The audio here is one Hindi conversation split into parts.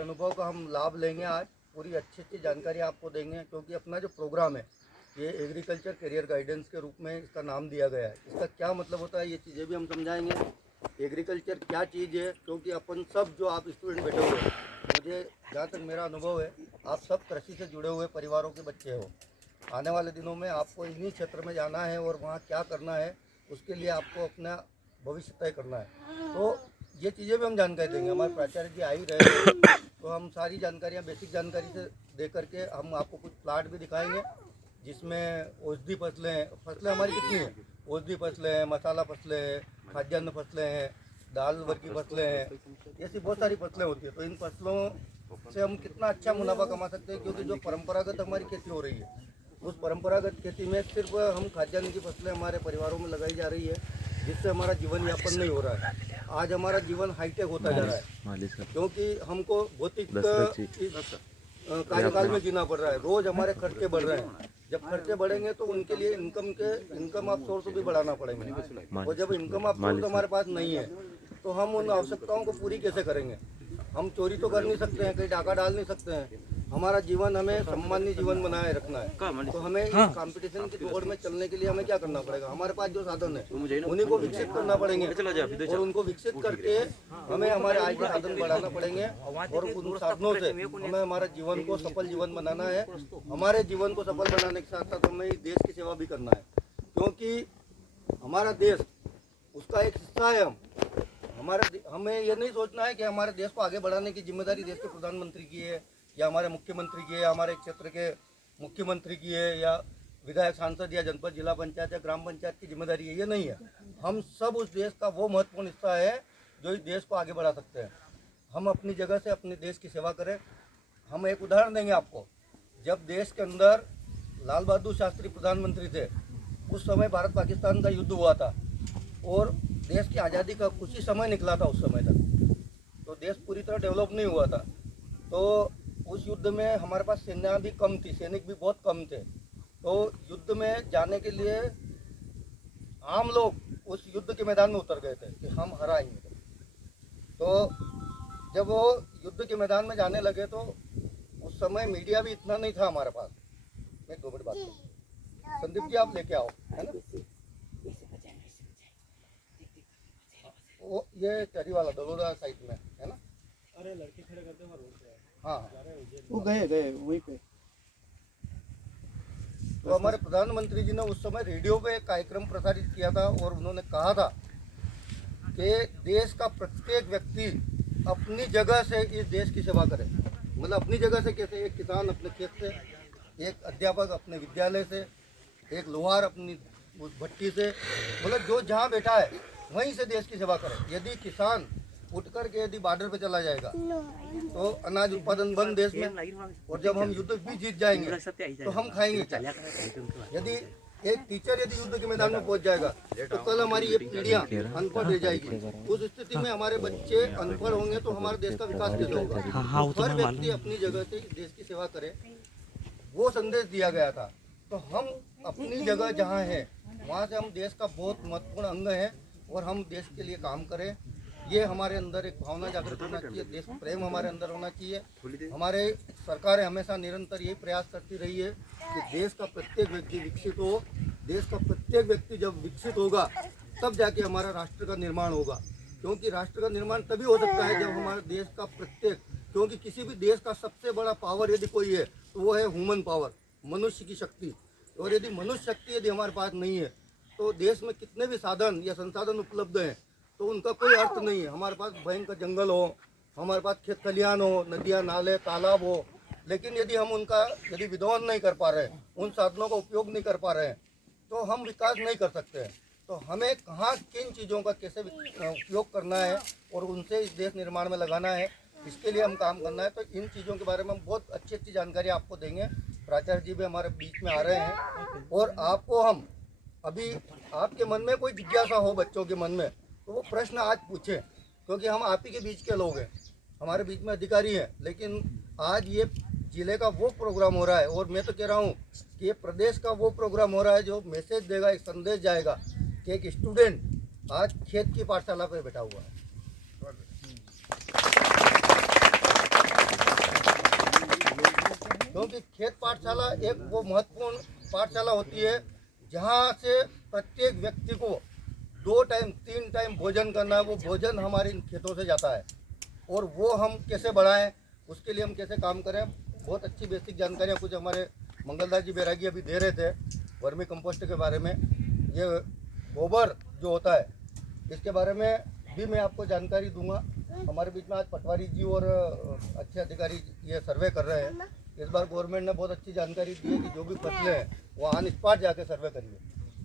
अनुभव का हम लाभ लेंगे। आज पूरी अच्छी जानकारी आपको देंगे, क्योंकि अपना जो प्रोग्राम है ये एग्रीकल्चर करियर गाइडेंस के रूप में इसका नाम दिया गया है। इसका क्या मतलब होता है ये चीज़ें भी हम समझाएंगे। एग्रीकल्चर क्या चीज़ है, क्योंकि अपन सब जो आप स्टूडेंट बैठे हुए हैं, मुझे जहाँ तक मेरा अनुभव है आप सब कृषि से जुड़े हुए परिवारों के बच्चे हो। आने वाले दिनों में आपको इन्हीं क्षेत्र में जाना है और वहाँ क्या करना है उसके लिए आपको अपना भविष्य तय करना है। तो ये चीज़ें भी हम जानकारी देंगे। हमारे प्राचार्य जी आ ही रहे हैं, तो हम सारी जानकारियाँ बेसिक जानकारी से दे करके हम आपको कुछ प्लाट भी दिखाएंगे जिसमें औषधि फसलें हमारी कितनी हैं। औषधि फसलें हैं, मसाला फसलें हैं, खाद्यान्न फसलें हैं, दाल वर्गी फसलें हैं, ऐसी बहुत सारी फसलें होती है। तो इन फसलों से हम कितना अच्छा मुनाफा कमा सकते हैं, क्योंकि जो परंपरागत हमारी खेती हो रही है उस परंपरागत खेती में सिर्फ हम खाद्यान्न की फसलें हमारे परिवारों में लगाई जा रही है, जिससे हमारा जीवन यापन नहीं हो रहा है। आज हमारा जीवन हाईटेक होता जा रहा है, क्योंकि हमको भौतिक कार्यकाल में जीना पड़ रहा है। रोज हमारे खर्चे बढ़ रहे हैं। जब खर्चे बढ़ेंगे तो उनके लिए इनकम ऑफ सोर्स भी बढ़ाना पड़ेंगे, और जब इनकम ऑफ सोर्स हमारे पास नहीं है तो हम उन आवश्यकताओं को पूरी कैसे करेंगे। हम चोरी तो कर नहीं सकते हैं, कहीं डाका डाल नहीं सकते हैं। हमारा जीवन हमें सम्मानीय जीवन बनाए रखना है। तो हमें इस कंपटीशन की दौड़ में चलने के लिए हमें क्या करना पड़ेगा, हमारे पास जो साधन है उन्हीं को विकसित करना पड़ेंगे, और उनको विकसित करके हमें हमारे आय के साधन बढ़ाना पड़ेंगे, और उन साधनों से हमें हमारे जीवन को सफल जीवन बनाना है। हमारे जीवन को सफल बनाने के साथ साथ हमें देश की सेवा भी करना है, क्योंकि हमारा देश उसका एक हिस्सा है। हमें ये नहीं सोचना है कि हमारे देश को आगे बढ़ाने की जिम्मेदारी देश के प्रधानमंत्री की है, या हमारे मुख्यमंत्री की है, हमारे क्षेत्र के मुख्यमंत्री की है, या विधायक सांसद या जनपद जिला पंचायत या ग्राम पंचायत की जिम्मेदारी है। ये नहीं है। हम सब उस देश का वो महत्वपूर्ण हिस्सा है जो इस देश को आगे बढ़ा सकते हैं। हम अपनी जगह से अपने देश की सेवा करें। हम एक उदाहरण देंगे आपको। जब देश के अंदर लाल बहादुर शास्त्री प्रधानमंत्री थे, उस समय भारत पाकिस्तान का युद्ध हुआ था और देश की आज़ादी का कुछ ही समय निकला था। उस समय तक तो देश पूरी तरह डेवलप नहीं हुआ था। तो उस युद्ध में हमारे पास सेना भी कम थी, सैनिक भी बहुत कम थे। तो युद्ध में जाने के लिए आम लोग उस युद्ध के मैदान में उतर गए थे कि हम हराएंगे। तो जब वो युद्ध के मैदान में जाने लगे तो उस समय मीडिया भी इतना नहीं था हमारे पास। मैं 2 मिनट बात करूँ। संदीप जी आप लेके आओ, है ना। वो ये चरी वाला दलोदा साइड में है ना। अरे लड़के खड़े करते हैं रोड पे। हाँ वो गए वहीं पे। तो हमारे प्रधानमंत्री जी ने उस समय रेडियो पे एक कार्यक्रम प्रसारित किया था और उन्होंने कहा था कि देश का प्रत्येक व्यक्ति अपनी जगह से इस देश की सेवा करे। मतलब अपनी जगह से कैसे, एक किसान अपने खेत से, एक अध्यापक अपने विद्यालय से, एक लोहार अपनी उस भट्टी से, मतलब जो जहाँ बैठा है वहीं से देश की सेवा करे। यदि किसान उठ कर के यदि बॉर्डर पे चला जाएगा तो अनाज उत्पादन बंद देश में, और जब हम युद्ध भी जीत जाएंगे तो हम खाएंगे क्या। यदि एक टीचर यदि युद्ध के मैदान में पहुंच जाएगा तो कल हमारी ये पीढ़ियां अनपढ़ रह जाएगी। उस स्थिति में हमारे बच्चे अनपढ़ होंगे तो हमारे देश का विकास कैसे होगा। हर व्यक्ति अपनी जगह से देश की सेवा करे, वो संदेश दिया गया था। तो हम अपनी जगह जहाँ है वहाँ से हम देश का बहुत महत्वपूर्ण अंग है और हम देश के लिए काम करें। ये हमारे अंदर एक भावना जागृत होना चाहिए, देश प्रेम हमारे अंदर होना चाहिए। हमारे सरकारें हमेशा निरंतर यही प्रयास करती रही है कि देश का प्रत्येक व्यक्ति विकसित हो। देश का प्रत्येक व्यक्ति जब विकसित होगा तब जाके हमारा राष्ट्र का निर्माण होगा, क्योंकि राष्ट्र का निर्माण तभी हो सकता है जब हमारे देश का प्रत्येक, क्योंकि किसी भी देश का सबसे बड़ा पावर यदि कोई है तो वो है ह्यूमन पावर, मनुष्य की शक्ति। और यदि मनुष्य शक्ति यदि हमारे पास नहीं है तो देश में कितने भी साधन या संसाधन उपलब्ध हैं तो उनका कोई अर्थ नहीं है। हमारे पास भयंकर जंगल हो, हमारे पास खेत खलियान हो, नदियाँ नाले तालाब हो, लेकिन यदि हम उनका यदि विद्वान नहीं कर पा रहे हैं, उन साधनों का उपयोग नहीं कर पा रहे हैं, तो हम विकास नहीं कर सकते हैं। तो हमें कहाँ किन चीज़ों का कैसे उपयोग करना है और उनसे इस देश निर्माण में लगाना है, इसके लिए हम काम करना है। तो इन चीज़ों के बारे में हम बहुत अच्छी अच्छी जानकारी आपको देंगे। प्राचार्य जी भी हमारे बीच में आ रहे हैं और आपको हम अभी आपके मन में कोई जिज्ञासा हो बच्चों के मन में तो वो प्रश्न आज पूछें, क्योंकि हम आप ही के बीच के लोग हैं, हमारे बीच में अधिकारी हैं। लेकिन आज ये जिले का वो प्रोग्राम हो रहा है और मैं तो कह रहा हूँ कि ये प्रदेश का वो प्रोग्राम हो रहा है जो मैसेज देगा, एक संदेश जाएगा कि एक स्टूडेंट आज खेत की पाठशाला पर बैठा हुआ है। क्योंकि खेत पाठशाला एक वो महत्वपूर्ण पाठशाला होती है जहाँ से प्रत्येक व्यक्ति को 2 टाइम 3 टाइम भोजन करना है। वो भोजन हमारे इन खेतों से जाता है और वो हम कैसे बढ़ाएं, उसके लिए हम कैसे काम करें, बहुत अच्छी बेसिक जानकारियाँ कुछ हमारे मंगलदास जी बैरागी अभी दे रहे थे वर्मी कंपोस्ट के बारे में। ये गोबर जो होता है इसके बारे में भी मैं आपको जानकारी दूंगा। हमारे बीच में आज पटवारी जी और अच्छे अधिकारी ये सर्वे कर रहे हैं। इस बार गवर्नमेंट ने बहुत अच्छी जानकारी दी है कि जो भी फसलें हैं वो ऑन स्पॉट जाके सर्वे करिए,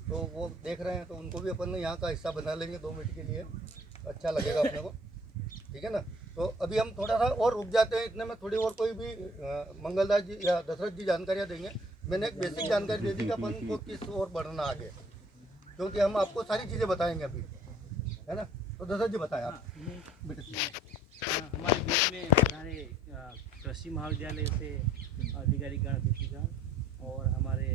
तो वो देख रहे हैं, तो उनको भी अपन यहाँ का हिस्सा बना लेंगे 2 मिनट के लिए, अच्छा लगेगा अपने को, ठीक है ना। तो अभी हम थोड़ा सा और रुक जाते हैं, इतने में थोड़ी और कोई भी मंगलदास जी या दशरथ जी जानकारियाँ देंगे। मैंने एक बेसिक जानकारी दे दी कि अपन को किस ओर बढ़ना आगे, क्योंकि हम आपको सारी चीज़ें बताएंगे अभी, है ना। तो दशरथ जी बताएं आप। हमारे बीच में हमारे कृषि महाविद्यालय से अधिकारीगण अतिथिगण और हमारे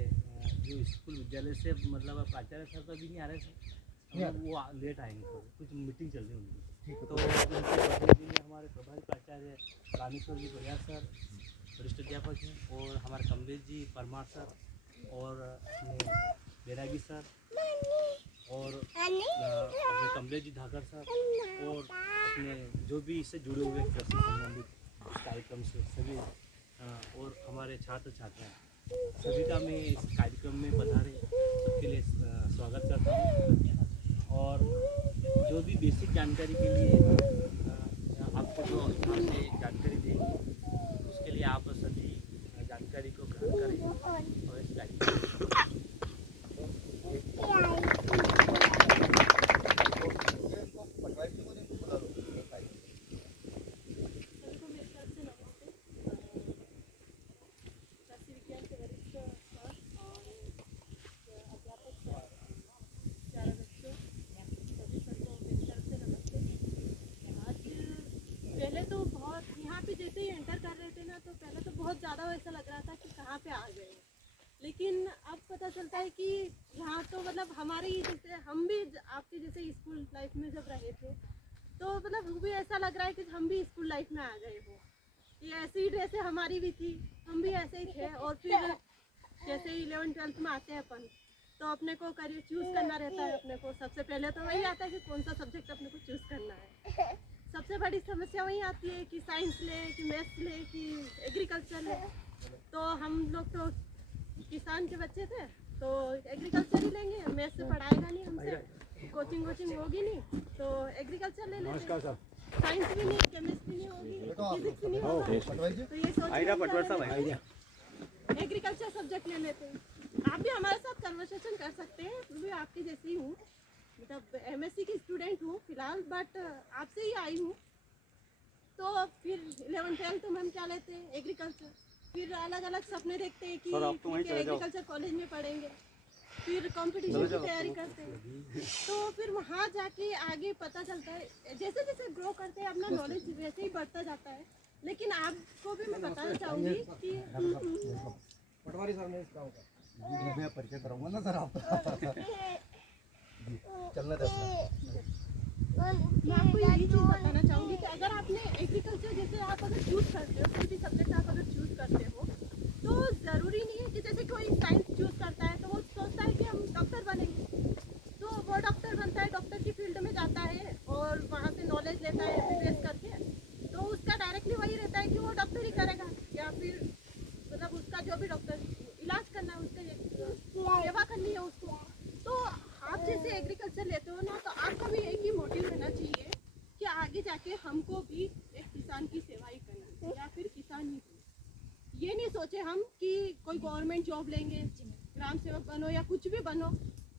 जो स्कूल विद्यालय से मतलब प्राचार्य सर तो अभी नहीं आ रहे थे, वो लेट आएंगे, कुछ मीटिंग चल रही है उनकी। तो उनके प्रतिनिधि में हमारे प्रभारी प्राचार्य रामेश्वर जी बलियार सर वरिष्ठ अध्यापक हैं, और हमारे कमलेश जी परमार सर और अपने बैरागी सर और अपने कमलेश जी धाकर सर और अपने जो भी इससे जुड़े हुए कृषि संबंधित कार्यक्रम से सभी और हमारे छात्र छात्राएँ सभी का मैं इस कार्यक्रम में पधारे सबके लिए स्वागत करता हूँ। और जो भी बेसिक जानकारी के लिए आपको जो यहाँ से जानकारी देंगे उसके लिए आप सभी जानकारी को ग्रहण करें और इस कार्यक्रम पहले तो बहुत यहाँ पे जैसे ही एंटर कर रहे थे ना, तो पहले तो बहुत ज़्यादा ऐसा लग रहा था कि कहाँ पे आ गए, लेकिन अब पता चलता है कि यहाँ तो मतलब हमारी जैसे हम भी आपके जैसे स्कूल लाइफ में जब रहे थे तो मतलब वो भी ऐसा लग रहा है कि हम भी स्कूल लाइफ में आ गए हो। ये ऐसी ही ड्रेसें हमारी भी थी, हम भी ऐसे ही थे। और फिर जैसे 11th-12th में आते हैं अपन, तो अपने को करियर चूज़ करना रहता है। अपने को सबसे पहले तो वही आता है कि कौन सा सब्जेक्ट अपने को चूज़ करना है। सबसे बड़ी समस्या वही आती है कि साइंस ले कि मैथ्स ले कि एग्रीकल्चर ले। तो हम लोग तो किसान के बच्चे थे, तो एग्रीकल्चर ही लेंगे, मैथ्स से पढ़ाएगा नहीं हमसे, कोचिंग होगी नहीं, तो एग्रीकल्चर ले लेंगे। साइंस भी नहीं, केमिस्ट्री नहीं होगी, फिजिक्स नहीं होगा, तो ये सोच एग्रीकल्चर सब्जेक्ट ले लेते हैं। आप भी हमारे साथ कन्वर्सेशन कर सकते हैं, मैं भी आपकी जैसी ही हूँ, मतलब एमएससी की स्टूडेंट हूँ फिलहाल, बट आपसे ही आई हूँ। तो फिर 11th-12th तो हम क्या लेते हैं एग्रीकल्चर, फिर अलग अलग सपने देखते हैं कि एग्रीकल्चर कॉलेज में पढ़ेंगे, फिर कंपटीशन की तैयारी करते हैं। तो फिर वहाँ जाके आगे पता चलता है, जैसे जैसे ग्रो करते हैं अपना नॉलेज वैसे ही बढ़ता जाता है। लेकिन आपको भी मैं बताना चाहूँगी कि पटवारी सर मैं परिचय कराऊंगा ना सर आपका चलने मैं आपको यही चीज़ बताना चाहूँगी कि अगर आपने एग्रीकल्चर जैसे आप अगर चूज़ करते हो, कोई भी सब्जेक्ट आप अगर चूज़ करते हो, तो ज़रूरी नहीं है कि जैसे कोई साइंस चूज़ करता है तो वो सोचता है कि हम डॉक्टर बनेंगे, तो वो डॉक्टर बनता है, डॉक्टर की फील्ड में जाता है और वहाँ से नॉलेज लेता है एमबीबीएस करके, तो उसका डायरेक्टली वही रहता है कि वो डॉक्टर ही करेगा, या फिर मतलब उसका जो भी डॉक्टर इलाज करना है, उसका सेवा करनी है उसको। तो आप जैसे एग्रीकल्चर लेते हो ना, तो आपका भी एक ही मोटिव रहना चाहिए कि आगे जाके हमको भी एक किसान की सेवा ही करना है या फिर किसान ही बनो। ये नहीं सोचे हम कि कोई गवर्नमेंट जॉब लेंगे, ग्राम सेवक बनो या कुछ भी बनो,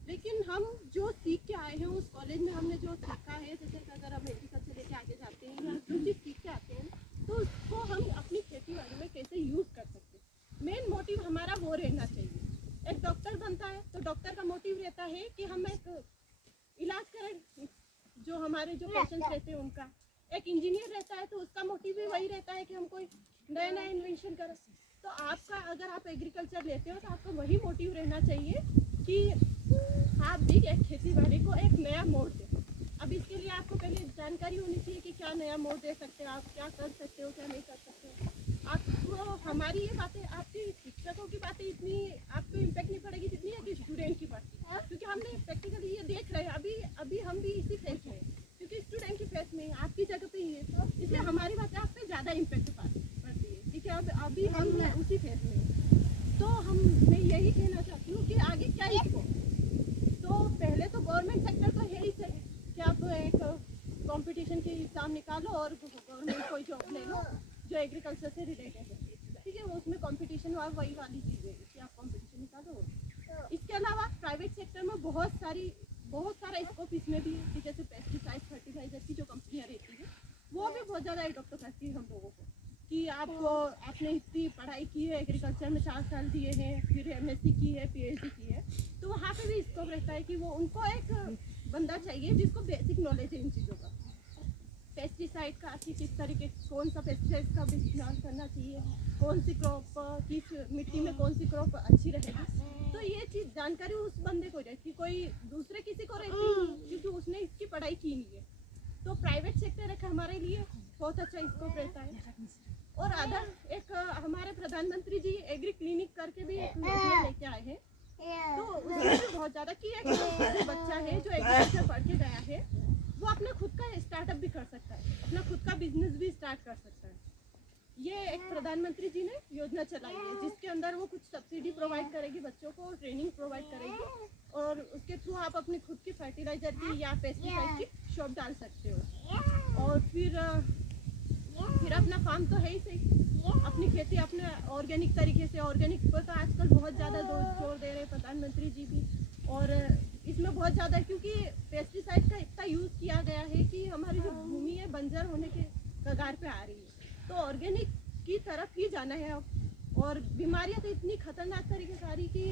लेकिन हम जो सीख के आए हैं उस कॉलेज में हमने जो सीखा है, जैसे अगर हम एग्रीकल्चर लेके आगे जाते हैं या जो चीज़ सीख के आते हैं तो उसको हम अपनी खेती बाड़ी में कैसे यूज़ कर सकते हैं। मेन मोटिव हमारा वो रहना चाहिए। एक डॉक्टर बनता है तो डॉक्टर का मोटिव रहता है कि हम एक इलाज करें जो हमारे जो पेशेंट्स रहते हैं उनका। एक इंजीनियर रहता है तो उसका मोटिव भी वही रहता है कि हम कोई नया नया इन्वेंशन करें। तो आपका अगर आप एग्रीकल्चर लेते हो तो आपका वही मोटिव रहना चाहिए कि आप भी एक खेती बाड़ी को एक नया मोड़ दें। अब इसके लिए आपको पहले जानकारी होनी चाहिए कि क्या नया मोड़ दे सकते हो, आप क्या कर सकते हो, क्या नहीं कर सकते हो। आपको हमारी ये बातें, आपकी शिक्षकों की बातें इतनी आपको इम्पेक्ट नहीं पड़ेगी जितनी है कि स्टूडेंट की पड़ती है, क्योंकि हमने प्रैक्टिकली ये देख रहे हैं। अभी हम भी इसी फेज में हैं, क्योंकि स्टूडेंट की फेज में आपकी जगह पे ही है, इसलिए हमारी बातें आप पे ज़्यादा इम्पेक्ट पड़ती है। ठीक है, अभी हम उसी फेज में हैं। तो मैं यही कहना चाहती हूँ कि आगे क्या ही हो। तो पहले तो गवर्नमेंट सेक्टर तो है ही सही कि आप एक कंपटीशन की एग्ज़ाम निकालो और गवर्नमेंट कोई जॉब ले लो जो एग्रीकल्चर से रिलेटेड है। ठीक है, वो उसमें कंपटीशन वही वाली चीज़ है कि आप कंपटीशन निकालो। इसके अलावा प्राइवेट सेक्टर में बहुत सारा स्कोप इसमें भी है कि जैसे पेस्टिसाइड, फर्टिलाइजर की जो कंपनियाँ रहती है वो भी बहुत ज़्यादा एडॉप्ट करती है हम लोगों को कि आपने इतनी पढ़ाई की है, एग्रीकल्चर में 4 साल दिए हैं, फिर MSc की है, PhD की है, तो वहाँ पे भी स्कोप रहता है कि वो उनको एक बंदा चाहिए जिसको बेसिक नॉलेज है इन चीज़ों का। पेस्टिसाइड का कि किस तरीके, कौन सा पेस्टिसाइड का इस्तेमाल करना चाहिए, कौन सी क्रॉप किस मिट्टी में कौन सी क्रॉप अच्छी रहेगी, तो ये चीज़ जानकारी उस बंदे को रहती, कोई दूसरे किसी को रहती, क्योंकि उसने इसकी पढ़ाई की नहीं है। तो प्राइवेट सेक्टर एक हमारे लिए बहुत अच्छा स्कोप रहता है। और अदर एक हमारे प्रधानमंत्री जी एग्री क्लिनिक करके भी एक योजना लेके आए हैं, तो उसमें भी बहुत ज़्यादा कि एक जो बच्चा है जो एग्रीकल्चर पढ़ के गया है वो अपना खुद का स्टार्टअप भी कर सकता है, अपना खुद का बिजनेस भी स्टार्ट कर सकता है। ये एक प्रधानमंत्री जी ने योजना चलाई है जिसके अंदर वो कुछ सब्सिडी प्रोवाइड करेगी बच्चों को, ट्रेनिंग प्रोवाइड करेगी और उसके थ्रू आप अपनी खुद की फर्टिलाइजर की या पेस्टिसाइड की शॉप डाल सकते हो। और फिर अपना फार्म तो है ही सही, अपनी खेती अपने ऑर्गेनिक तरीके से, ऑर्गेनिक पर तो आजकल बहुत ज़्यादा जोर दे रहे हैं प्रधानमंत्री जी भी, और इसमें बहुत ज़्यादा क्योंकि पेस्टिसाइड का इतना यूज़ किया गया है कि हमारी जो भूमि है बंजर होने के कगार पे आ रही है। तो ऑर्गेनिक की तरफ ही जाना है अब, और बीमारियां तो इतनी खतरनाक तरीके से आ रही कि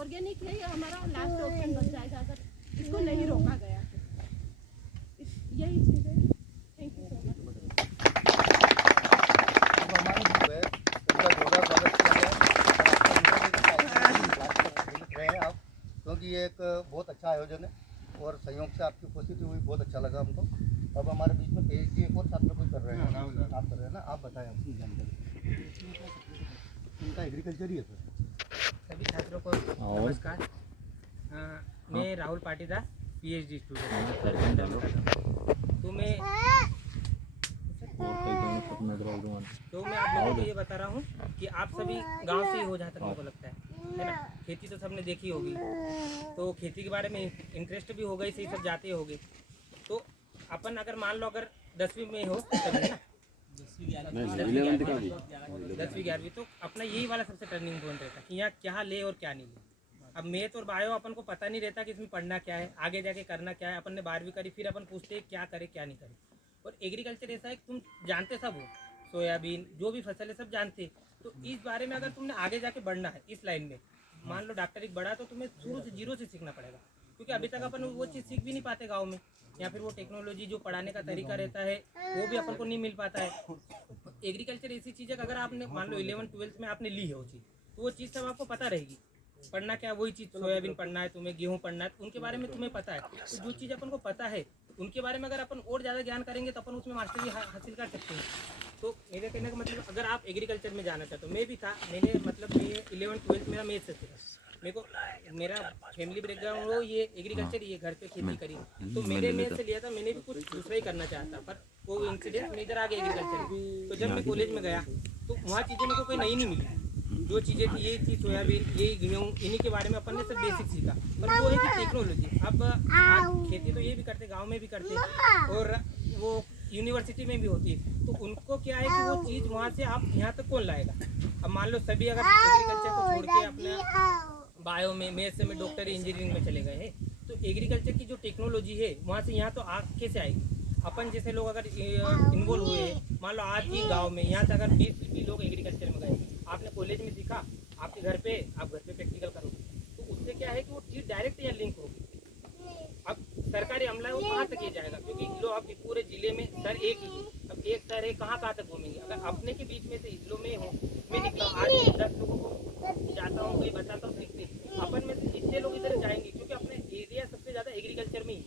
ऑर्गेनिक है ये हमारा लास्ट ऑप्शन बन जाएगा अगर इसको नहीं रोका गया तो। यही चीज़ है। Thank you so much. क्योंकि ये एक बहुत अच्छा आयोजन है और संयोग से आपकी उपस्थिति हुई, बहुत अच्छा लगा हमको। अब हमारे बीच में PhD एक और छात्र कोई कर रहे हैं, आप कर रहे हैं ना, आप बताएं अपनी जानकारी। इनका एग्रीकल्चर ही है सर। सभी छात्रों को नमस्कार। मैं राहुल पाटीदार PhD स्टूडेंट तो मैं आप लोगों को ये बता रहा हूँ कि आप सभी गांव से ही हो, जहाँ तक मेरे को लगता है ना। खेती तो सबने देखी होगी, तो खेती के बारे में इंटरेस्ट भी होगा, इसे सब जाते होगे। तो अपन अगर मान लो अगर 10वीं में हो तभी ना, 10वीं 11वीं, तो अपना यही वाला सबसे टर्निंग पॉइंट रहता है कि यहाँ क्या ले और क्या नहीं ले। अब मैथ और बायो अपन को पता नहीं रहता कि इसमें पढ़ना क्या है, आगे जाके करना क्या है। अपन ने 12वीं करी, फिर अपन पूछते हैं क्या करे क्या नहीं करे। और एग्रीकल्चर ऐसा है कि तुम जानते सब हो, सोयाबीन जो भी फसल है सब जानते। तो इस बारे में अगर तुमने आगे जाके बढ़ना है इस लाइन में, मान लो डॉक्टर एक बड़ा, तो तुम्हें शुरू से जीरो से सीखना पड़ेगा, क्योंकि अभी तक अपन वो चीज़ सीख भी नहीं पाते गाँव में, या फिर वो टेक्नोलॉजी जो पढ़ाने का तरीका रहता है वो भी अपन को नहीं मिल पाता है। एग्रीकल्चर ऐसी चीज़ है कि अगर आपने मान लो 11th 12th में आपने ली है वो चीज़, तो वो चीज़ सब आपको पता रहेगी। पढ़ना क्या, वही चीज़ सोयाबीन पढ़ना है तुम्हें, गेहूँ पढ़ना है, उनके बारे में तुम्हें पता है। तो जो चीज़ अपन को पता है उनके बारे में अगर अपन और ज़्यादा ज्ञान करेंगे तो अपन उसमें मास्टरी हासिल कर सकते हैं। तो मेरे कहने का मतलब अगर आप एग्रीकल्चर में जाना चाहते हो, मैं भी था, मैंने मतलब मैं 11th 12th मेरा मैथ से था, मेरे को मेरा फैमिली बैकग्राउंड हो ये एग्रीकल्चर, ये घर पे खेती करी, तो मेरे मैथ से लिया था, मैंने भी कुछ दूसरा ही करना चाहता, पर वो इंसिडेंट में इधर आ गया एग्रीकल्चर। तो जब मैं कॉलेज में गया तो वहाँ चीज़ें मेरे को कोई नई नहीं मिली, जो चीज़ें थी यही थी, सोयाबीन यही गेहूँ, इन्हीं के बारे में अपन ने सब बेसिक सीखा। पर वो है कि टेक्नोलॉजी, अब आज खेती तो ये भी करते, गांव में भी करते, और वो यूनिवर्सिटी में भी होती है। तो उनको क्या है कि वो चीज़ वहाँ से आप यहाँ तक कौन लाएगा। अब मान लो सभी अगर एग्रीकल्चर को छोड़ के अपना बायो में, मैथ्स में, डॉक्टर इंजीनियरिंग में चले गए हैं, तो एग्रीकल्चर की जो टेक्नोलॉजी है वहाँ से यहाँ तो कैसे आएगी। अपन जैसे लोग अगर इन्वॉल्व हुए, मान लो आज ही गांव में यहाँ से अगर 20 भी लोग एग्रीकल्चर में गए, आपने कॉलेज में सीखा, आपके घर पे आप घर पे प्रैक्टिकल करोगे, तो उससे क्या है कि वो चीज़ डायरेक्ट या लिंक होगी। अब सरकारी अमला है वो कहाँ तक ये जाएगा, क्योंकि लोग आपके पूरे जिले में सर एक ही, अब एक सर है कहाँ तक घूमेंगे। अगर अपने के बीच में से इस में हो, मैं निकला आज 10 लोगों को जाता हूँ, कोई बताता हूँ, सीखते, अपन में से जितने लोग इधर जाएंगे, क्योंकि अपने एरिया सबसे ज़्यादा एग्रीकल्चर में ही।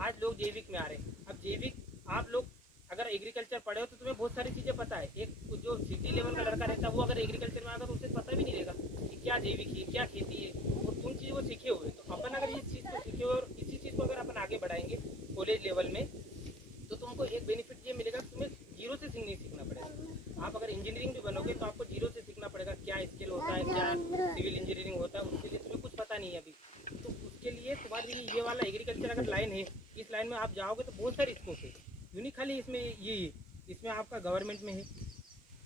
आज लोग जैविक में आ रहे हैं, अब जैविक आप लोग अगर एग्रीकल्चर एग्रीकल्चर पढ़े हो तो तुम्हें बहुत सारी चीज़ें पता है। एक जो सिटी लेवल का लड़का रहता है वो अगर एग्रीकल्चर में आएगा तो उसे पता भी नहीं रहेगा कि क्या जैविक है, क्या खेती है, और तुम चीज़ को सीखे हुए। तो अपन अगर ये चीज़ को सीखे हुए और इसी चीज़ को अगर अपन आगे बढ़ाएंगे कॉलेज लेवल में, तो तुमको एक बेनिफिट ये मिलेगा कि तुम्हें जीरो से नहीं सीखना पड़ेगा। आप अगर इंजीनियरिंग भी बनोगे तो आपको जीरो से सीखना पड़ेगा, क्या स्किल होता है, क्या सिविल इंजीनियरिंग होता है, उसके लिए तुम्हें कुछ पता नहीं है अभी। तो उसके लिए तुम्हारे लिए ये वाला एग्रीकल्चर अगर लाइन है, इस लाइन में आप जाओगे तो बहुत सारी स्कोप है। यूँ नहीं खाली इसमें ये इसमें आपका गवर्नमेंट में है,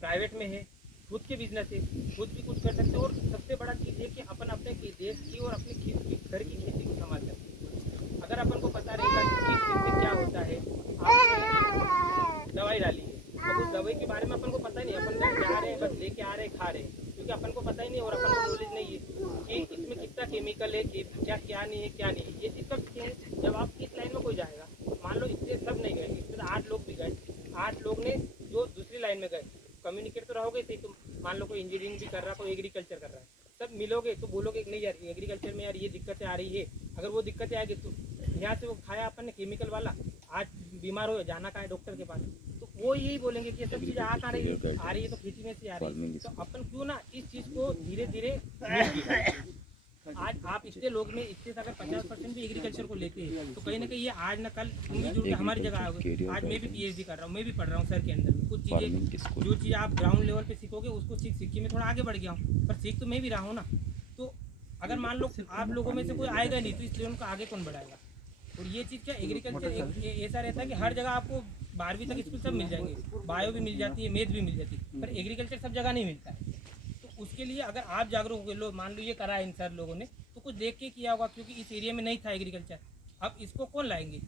प्राइवेट में है, खुद के बिजनेस है, खुद भी कुछ कर सकते हो। और सबसे बड़ा चीज़ है कि अपन अपने देश की और अपने घर की खेती को संभाल सकते हैं। अगर अपन को पता रहेगा कि किस चीज़ में क्या होता है, आपने दवाई डाली है, अब उस दवाई के बारे में अपन को पता नहीं, अपन जा रहे हैं बस लेके आ रहे हैं, खा रहे हैं, क्योंकि अपन को पता ही नहीं और अपन को नॉलेज नहीं है कि इसमें कितना केमिकल है, कि क्या क्या नहीं है, क्या नहीं है। ये चीज़ कब सीखेंगे जब आप इस लाइन में कोई जाएगा। मान लो इससे सब नहीं गए, इससे 8 लोग भी गए, 8 लोग ने जो दूसरी लाइन में गए, कम्युनिकेट तो रहोगे सही। तुम मान लो कोई इंजीनियरिंग भी कर रहा है, कोई एग्रीकल्चर कर रहा है, सब मिलोगे तो बोलोगे नहीं यार एग्रीकल्चर में यार ये दिक्कतें आ रही है। अगर वो दिक्कतें आएगी तो यहाँ से वो खाया अपन ने केमिकल वाला, आज बीमार हो जाना का है डॉक्टर के पास, तो वो यही बोलेंगे कि ये सब चीज़ें आ रही है तो खेती में से आ रही है। तो अपन क्यों ना इस चीज़ को धीरे धीरे आज आप इतने लोग में इतने अगर 50% भी एग्रीकल्चर को लेते हैं तो कहीं ना कहीं ये आज न कल तुम भी जुड़ के हमारी जगह आओगे। आज मैं भी पीएचडी कर रहा हूँ, मैं भी पढ़ रहा हूँ सर के अंदर में कुछ चीज़ें, जो चीज़ आप ग्राउंड लेवल पे सीखोगे उसको सीख के मैं थोड़ा आगे बढ़ गया हूँ, पर सीख तो मैं भी रहा हूँ ना। तो अगर मान लो आप लोगों में से कोई आएगा नहीं तो इसलिए उनको आगे कौन बढ़ाएगा। और ये चीज़ क्या एग्रीकल्चर ऐसा रहता है कि हर जगह आपको 12वीं तक स्कूल सब मिल जाएंगे, बायो भी मिल जाती है, मैथ भी मिल जाती है, पर एग्रीकल्चर सब जगह नहीं मिलता है। तो उसके लिए अगर आप जागरूक हो गए, लो मान लो ये करा है इन सर लोगों ने तो कुछ देख के किया होगा, क्योंकि इस एरिया में नहीं था एग्रीकल्चर। अब इसको कौन लाएंगे,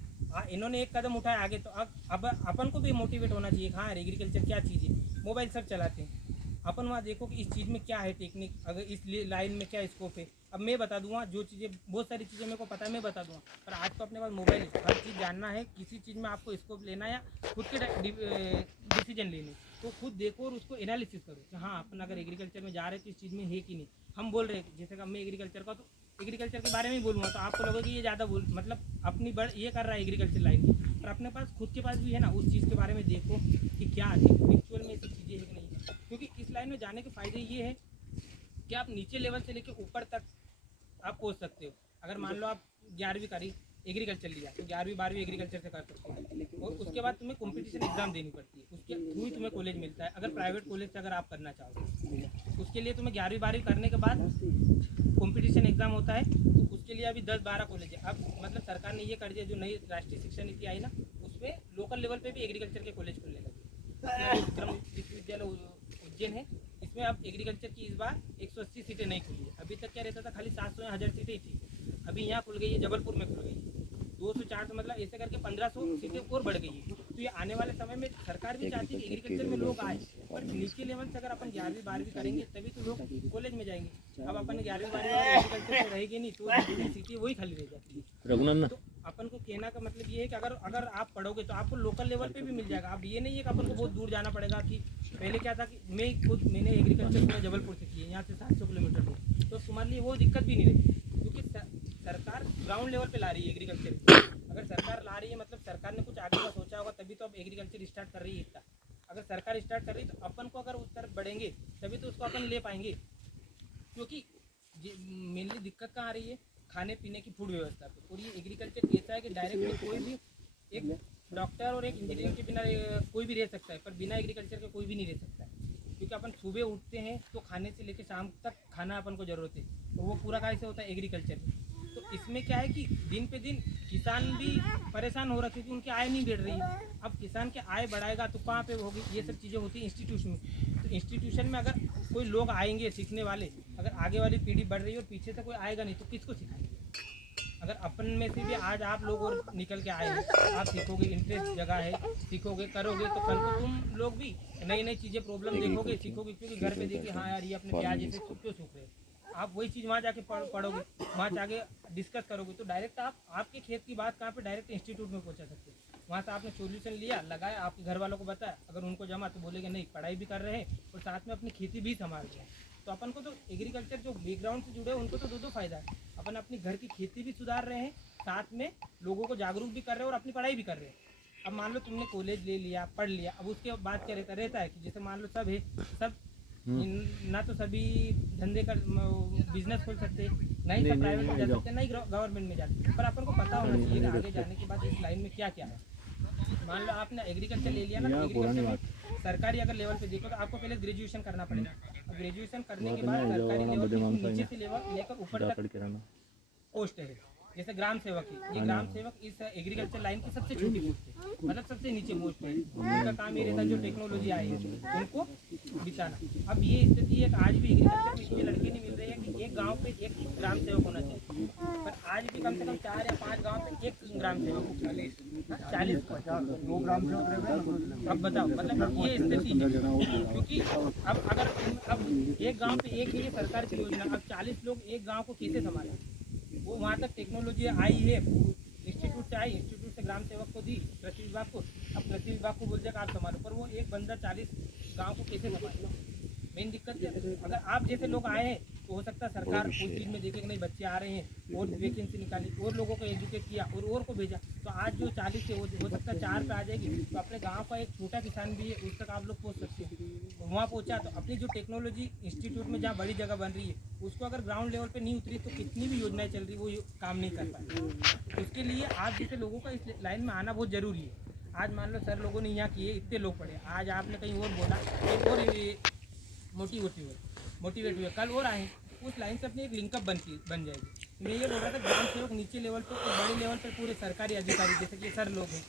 इन्होंने एक कदम उठाया आगे, तो अब अपन को भी मोटिवेट होना चाहिए। हाँ एग्रीकल्चर क्या चीज़ है, मोबाइल सब चलाते हैं, अपन वहाँ देखो कि इस चीज़ में क्या है टेक्निक, अगर इस लाइन में क्या स्कोप है। अब मैं बता दूंगा जो चीज़ें, बहुत सारी चीज़ें मेरे को पता है मैं बता दूंगा, पर आज तो अपने पास मोबाइल है, हर चीज़ जानना है, किसी चीज़ में आपको स्कोप लेना है या खुद के डिसीजन लेने, तो खुद देखो और उसको एनालिसिस करो कि हाँ अपन अगर एग्रीकल्चर में जा रहे हैं तो इस चीज़ में है कि नहीं। हम बोल रहे हैं जैसे कि मैं एग्रीकल्चर का, तो एग्रीकल्चर के बारे में ही बोलूँगा तो आपको लगेगा कि ये ज़्यादा बोल मतलब अपनी ये कर रहा है एग्रीकल्चर लाइन की, पर अपने पास खुद के पास भी है ना, उस चीज़ के बारे में देखो कि क्या एक्चुअल में ऐसी चीज़ें है कि नहीं है। क्योंकि इस लाइन में जाने के फ़ायदे ये है कि आप नीचे लेवल से लेकर ऊपर तक आप पहुँच सकते हो। अगर मान लो आप 11वीं करी एग्रीकल्चर लिया तो 11वीं 12वीं एग्रीकल्चर से कर सकते हो, और उसके बाद तुम्हें कंपटीशन एग्जाम देनी पड़ती है, उसके थ्रू ही तुम्हें कॉलेज मिलता है। अगर प्राइवेट कॉलेज से अगर आप करना चाहो उसके लिए तुम्हें 11वीं 12वीं करने के बाद कंपटीशन एग्जाम होता है, तो उसके लिए अभी 10-12 कॉलेज है। अब मतलब सरकार ने ये कर दिया, जो नई राष्ट्रीय शिक्षा नीति आई ना, उसमें लोकल लेवल पे भी एग्रीकल्चर के कॉलेज खुलने लगे। विक्रम विश्वविद्यालय उज्जैन है, इसमें अब एग्रीकल्चर की इस बार 180 सीटें नहीं खुली है। अभी तक क्या रहता था खाली 700 या 1000 सीटें ही थी, अभी यहाँ खुल गई है, जबलपुर में खुल गई है 200-400, मतलब ऐसे करके 1500 सीटें और बढ़ गई है। तो ये आने वाले समय में सरकार भी चाहती है कि एग्रीकल्चर में लोग आए, पर नीचे लेवल से अगर अपन 11वीं 12वीं करेंगे तभी तो लोग कॉलेज में जाएंगे। अब अपन 11वीं 12वीं एग्रीकल्चर में रहेगी नहीं तो जितनी सीटें वही खाली रह जाती है। तो अपन को कहना का मतलब ये है कि अगर आप पढ़ोगे तो आपको लोकल लेवल पे भी मिल जाएगा। अब ये नहीं है कि अपन को बहुत दूर जाना पड़ेगा। कि पहले क्या था कि मैंने एग्रीकल्चर पूरा जबलपुर से की है, यहाँ से 700 किलोमीटर दूर, तो तुम्हारे लिए वो दिक्कत भी नहीं रहती, क्योंकि सरकार ग्राउंड लेवल पे ला रही है एग्रीकल्चर। अगर सरकार ला रही है मतलब सरकार ने कुछ आगे का सोचा होगा, तभी तो अब एग्रीकल्चर स्टार्ट कर रही है इतना। अगर सरकार स्टार्ट कर रही है तो अपन को अगर उस तरफ बढ़ेंगे तभी तो उसको अपन ले पाएंगे। क्योंकि मेनली दिक्कत कहाँ आ रही है, खाने पीने की फूड व्यवस्था पे। और ये एग्रीकल्चर ऐसा है कि डायरेक्टली कोई भी एक डॉक्टर और एक इंजीनियर के बिना कोई भी रह सकता है, पर बिना एग्रीकल्चर के कोई भी नहीं रह सकता है। क्योंकि अपन सुबह उठते हैं तो खाने से लेकर शाम तक खाना अपन को ज़रूरत है, तो वो पूरा कैसे होता है एग्रीकल्चर में। तो इसमें क्या है कि दिन पे दिन किसान भी परेशान हो रहा है, क्योंकि उनकी आय नहीं बढ़ रही है। अब किसान की आय बढ़ाएगा तो कहाँ पे होगी, ये सब चीज़ें होती हैं इंस्टीट्यूशन में। तो इंस्टीट्यूशन में अगर कोई लोग आएंगे सीखने वाले, अगर आगे वाली पीढ़ी बढ़ रही है और पीछे से कोई आएगा नहीं तो किसको सिखाएंगे। अगर अपन में से भी आज आप लोग और निकल के आए, आप सीखोगे, इंटरेस्ट जगह है, सीखोगे करोगे, तो कल को तुम लोग भी नई नई चीज़ें प्रॉब्लम देखोगे, सीखोगे। क्योंकि घर पे देखिए हाँ यार ये अपने प्याज जैसे क्यों सूख रहे हैं, आप वही चीज़ वहाँ जाके पढ़ोगे, वहाँ जाके डिस्कस करोगे, तो डायरेक्ट आप आपके खेत की बात कहाँ पे डायरेक्ट इंस्टीट्यूट में पहुँचा सकते हो। वहाँ से आपने सोल्यूशन लिया, लगाया, आपके घर वालों को बताया, अगर उनको जमा तो बोलेंगे नहीं पढ़ाई भी कर रहे हैं और साथ में अपनी खेती भी संभाल रहे हैं। तो अपन को तो एग्रीकल्चर जो बैकग्राउंड से जुड़े हैं उनको तो दो फायदा है। अपन अपनी घर की खेती भी सुधार रहे हैं, साथ में लोगों को जागरूक भी कर रहे हैं और अपनी पढ़ाई भी कर रहे हैं। अब मान लो तुमने कॉलेज ले लिया, पढ़ लिया, अब उसके बाद क्या रहता है कि जैसे मान लो सब है, सब ना तो सभी धंधे का बिजनेस खोल सकते, नहीं सब प्राइवेट में जा सकते, नहीं गवर्नमेंट में जा सकते, पर अपन को पता होना चाहिए कि आगे जाने के बाद इस लाइन में क्या क्या है। मान लो आपने एग्रीकल्चर ले लिया ना, तो एग्रीकल्चर में सरकारी अगर लेवल पे देखो तो आपको पहले ग्रेजुएशन करना पड़ेगा। अब ग्रेजुएशन करने के बाद सरकारी लेवल पे नीचे से लेवल लेकर ऊपर तक पोस्ट है, जैसे ग्राम सेवक है, ये ग्राम सेवक इस एग्रीकल्चर लाइन की सबसे छोटी पोस्ट है, मतलब सबसे नीचे पोस्ट है। उनका काम ये रहता है जो टेक्नोलॉजी आई है उनको बिताना। अब ये स्थिति है कि आज भी एग्रीकल्चर में इतने लड़के नहीं मिल रहे हैं कि एक गांव पे एक ग्राम सेवक होना चाहिए, पर आज भी कम से कम 4 या 5 गांव पे एक ग्राम सेवक, 40 2 ग्राम सेवक। अब बताओ, मतलब ये स्थिति है, क्योंकि अब अगर अब एक गांव पे एक ही है सरकार की योजना, अब 40 लोग एक गांव को कैसे संभालें? वो वहाँ तक टेक्नोलॉजी आई है, इंस्टीट्यूट से आई, इंस्टीट्यूट से ग्राम सेवक को दी, कृषि विभाग को, अब कृषि विभाग को बोल दिया कि आप संभालो, पर वो एक बंदा 40 गांव को कैसे संभालेगा? मेन दिक्कत है, अगर आप जैसे लोग आए हैं तो हो सकता है सरकार उस चीज़ में देखे कि नहीं बच्चे आ रहे हैं और वैकेंसी निकाली और लोगों को एजुकेट किया और को भेजा, तो आज जो 40 से हो सकता है 4 पे आ जाएगी, तो अपने गांव का एक छोटा किसान भी है उस तक आप लोग पहुंच सकते हैं। वहाँ पहुंचा तो अपनी जो टेक्नोलॉजी इंस्टीट्यूट में जहाँ बड़ी जगह बन रही है उसको अगर ग्राउंड लेवल पे नहीं उतरी तो कितनी भी योजनाएं चल रही वो काम नहीं कर पाए। उसके लिए आप जैसे लोगों का इस लाइन में आना बहुत ज़रूरी है। आज मान लो सर लोगों ने यहाँ किए, इतने लोग पढ़े, आज आपने कहीं और बोला एक और मोटिवेट हुए, कल और आए, उस लाइन से अपनी एक लिंकअप बन जाएगी। मैं ये बोल रहा था ग्राम सेवक नीचे लेवल पर और बड़े लेवल पर पूरे सरकारी अधिकारी जैसे कि सर लोग हैं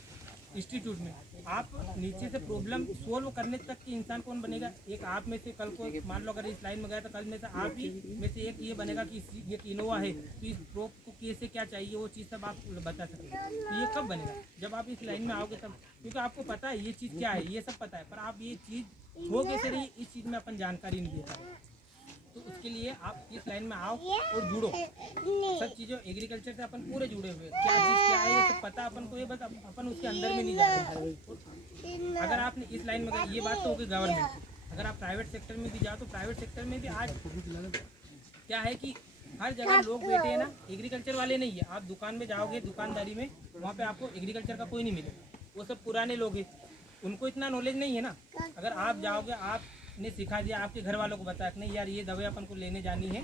इंस्टीट्यूट में, आप नीचे से प्रॉब्लम सोल्व करने तक की इंसान कौन बनेगा? एक आप में से कल को मान लो अगर इस लाइन में गया तो कल में से आप ही में से एक ये बनेगा कि ये इनोवा है तो इस प्रोप को कैसे क्या चाहिए वो चीज़ सब आप बता सकेंगे। तो ये कब बनेगा? जब आप इस लाइन में आओगे तब, क्योंकि आपको पता है ये चीज़ क्या है, ये सब पता है, पर आप ये चीज़ हो कैसे रही इस चीज़ में अपन जानकारी नहीं दे पाए। तो उसके लिए आप इस लाइन में आओ और जुड़ो, सब चीज़ों एग्रीकल्चर से अपन पूरे जुड़े हुए, क्या चीज़ क्या है ये सब पता अपन को, ये बस अपन उसके अंदर में नहीं जा रहे। अगर आपने इस लाइन में गए, ये बात तो होगी गवर्नमेंट, अगर आप प्राइवेट सेक्टर में भी जाओ तो प्राइवेट सेक्टर में भी आज क्या है कि हर जगह लोग बैठे हैं ना, एग्रीकल्चर वाले नहीं है। आप दुकान में जाओगे दुकानदारी में, वहाँ पे आपको एग्रीकल्चर का कोई नहीं मिलेगा, वो सब पुराने लोग हैं, उनको इतना नॉलेज नहीं है ना। अगर आप जाओगे, आपने सिखा दिया, आपके घर वालों को बताया कि नहीं यार ये दवाई अपन को लेने जानी है,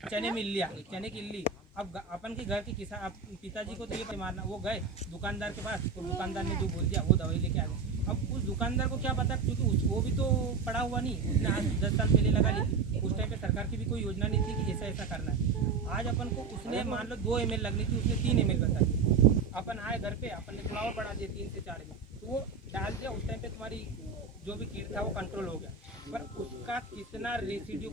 चने में इल्ली आ गई, चने की इल्ली, अब अपन के घर के किसान पिताजी को तो ये मारना, वो गए दुकानदार के पास तो दुकानदार ने जो बोल दिया वो दवाई लेके आ गए। अब उस दुकानदार को क्या पता, क्योंकि वो भी तो पढ़ा हुआ नहीं, उसने आज 10 साल पहले लगा ली थी, उस टाइम पे सरकार की भी कोई योजना नहीं थी कि ऐसा ऐसा करना है। आज अपन को उसने मान लो 2 ml लगनी थी, उसने 3 ml बता दी, अपन आए घर पे, अपन ने थोड़ा और बढ़ा दिया 3 से 4 ml, तो वो डाल दिया, उस टाइम पे तुम्हारी जो भी कीट था वो कंट्रोल हो गया, पर उसका कितना रेसिड्यू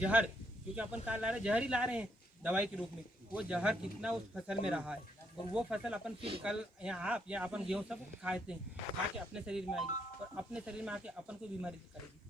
जहर, क्योंकि अपन कहाँ ला रहे हैं, जहर ही ला रहे हैं दवाई के रूप में, वो जहर कितना उस फसल में रहा है, और वो फसल अपन फिर कल या आप या अपन गेहूँ सब खाते हैं, खा के अपने शरीर में आएगी और अपने शरीर में आके अपन को बीमारी करेगी।